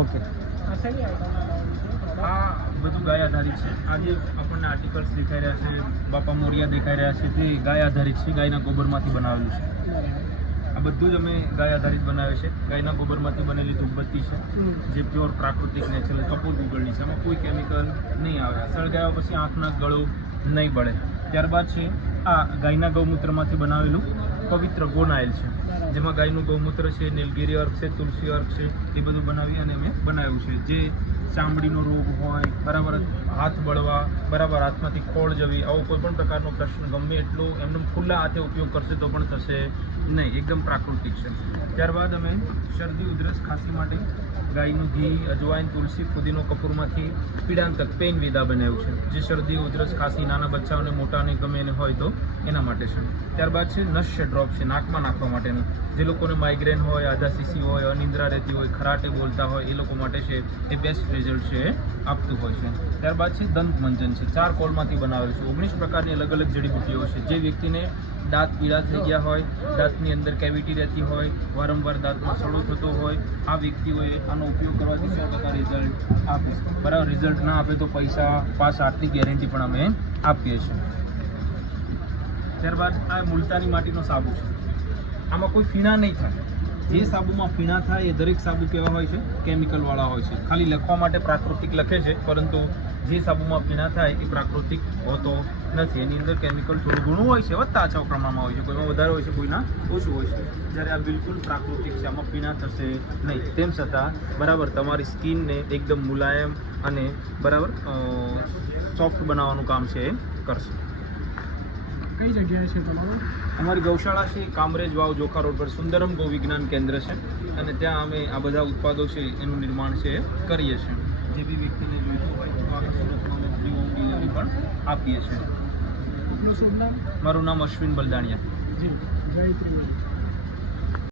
Okay. આ બધું ગાય આધારિત છે. આ જે આપણને આર્ટિકલ્સ દેખાઈ રહ્યા છે, બાપા મોરિયા દેખાઈ રહ્યા છે, તે ગાય આધારિત છે, ગાયના ગોબરમાંથી બનાવેલું છે. આ બધું જ અમે ગાય આધારિત બનાવે છે. ગાયના ગોબરમાંથી બનેલી ધૂપબત્તી છે, જે પ્યોર પ્રાકૃતિક નેચરલ કપૂર ઉગળની છે. આમાં કોઈ કેમિકલ નહીં આવે. સળગાવ્યા પછી આંખના ગળો નહીં બળે. ત્યારબાદ છે આ ગાયના ગૌમૂત્રમાંથી બનાવેલું પવિત્ર ગોનાઇલ છે, જેમાં ગાયનું ગૌમૂત્ર છે, નીલગિરી અર્ક છે, તુલસી અર્ક છે, એ બધું બનાવી અને અમે બનાવ્યું છે. જે ચામડીનો રોગ હોય, બરાબર હાથ બળવા, બરાબર હાથમાંથી ખોળ જવી, આવો કોઈ પણ પ્રકારનો પ્રશ્ન ગમે એટલો એમને ખુલ્લા હાથે ઉપયોગ કરશે તો પણ થશે નહીં. એકદમ પ્રાકૃતિક છે. ત્યારબાદ અમે શરદી ઉધરસ ખાંસી માટે ગાયનું ઘી, અજવાઈન, તુલસી, ફુદીનો, કપૂરમાંથી પીડાંતક પેઇન વિદા બનાવ્યું છે, જે શરદી ઉધરસ ખાંસી નાના બચ્ચાઓને મોટાને ગમે એને હોય તો એના માટે છે. ત્યારબાદ છે નશ્ય ડ્રોપ છે, નાકમાં નાખવા માટેનું, જે લોકોને માઇગ્રેન હોય, આધાશીસી હોય, અનિદ્રા રહેતી હોય, ખરાટે બોલતા હોય, એ લોકો માટે છે એ બેસ્ટ રિઝલ્ટ છે આપતું હોય છે. ત્યારબાદ છે દંત મંજન છે, 4 કોલમાંથી બનાવેલું છે. 19 પ્રકારની અલગ અલગ જડીબુટ્ટીઓ છે. જે વ્યક્તિને દાંત પીળા થઈ ગયા હોય, દાંતની અંદર કેવિટી રહેતી હોય, વારંવાર દાંતમાં સડો થતો હોય, આ વ્યક્તિઓએ આનો ઉપયોગ કરવાથી 100% રિઝલ્ટ આપે. બરાબર, રિઝલ્ટ ના આપે તો પૈસા પાસ આટલી ગેરંટી પણ અમે આપીએ છીએ. ત્યારબાદ આ મુલતાની માટીનો સાબુ છે. આમાં કોઈ ફીણા નહીં થાય. જે સાબુમાં ફીણા થાય એ દરેક સાબુ કેવા હોય છે? કેમિકલવાળા હોય છે. ખાલી લખવા માટે પ્રાકૃતિક લખે છે, પરંતુ જે સાબુમાં ફીણા થાય એ પ્રાકૃતિક હોતો નથી. એની અંદર કેમિકલ થોડું ઘણું હોય છે, વધતા ઓછા પ્રમાણમાં હોય છે. કોઈમાં વધારે હોય છે, કોઈના ઓછું હોય છે. જ્યારે આ બિલકુલ પ્રાકૃતિક છે, આમાં ફીણા થશે નહીં. તેમ છતાં બરાબર તમારી સ્કિનને એકદમ મુલાયમ અને બરાબર સોફ્ટ બનાવવાનું કામ છે એ કરશે. કઈ જગ્યાએ છે તમારું? અમારી ગૌશાળા છે કામરેજ વાવ જોખા રોડ પર સુંદરમ ગૌ વિજ્ઞાન કેન્દ્ર છે, અને ત્યાં અમે આ બધા ઉત્પાદો છે એનું નિર્માણ છે કરીએ છીએ. જે બી વ્યક્તિને જોઈતું હોય તો આખા સુરતમાં અમે ફ્રી હોમ ડિલિવરી પણ આપીએ છીએ. આપનું શુભ નામ? મારું નામ અશ્વિન બલદાણિયા. જી, જય ત્રિવેણી.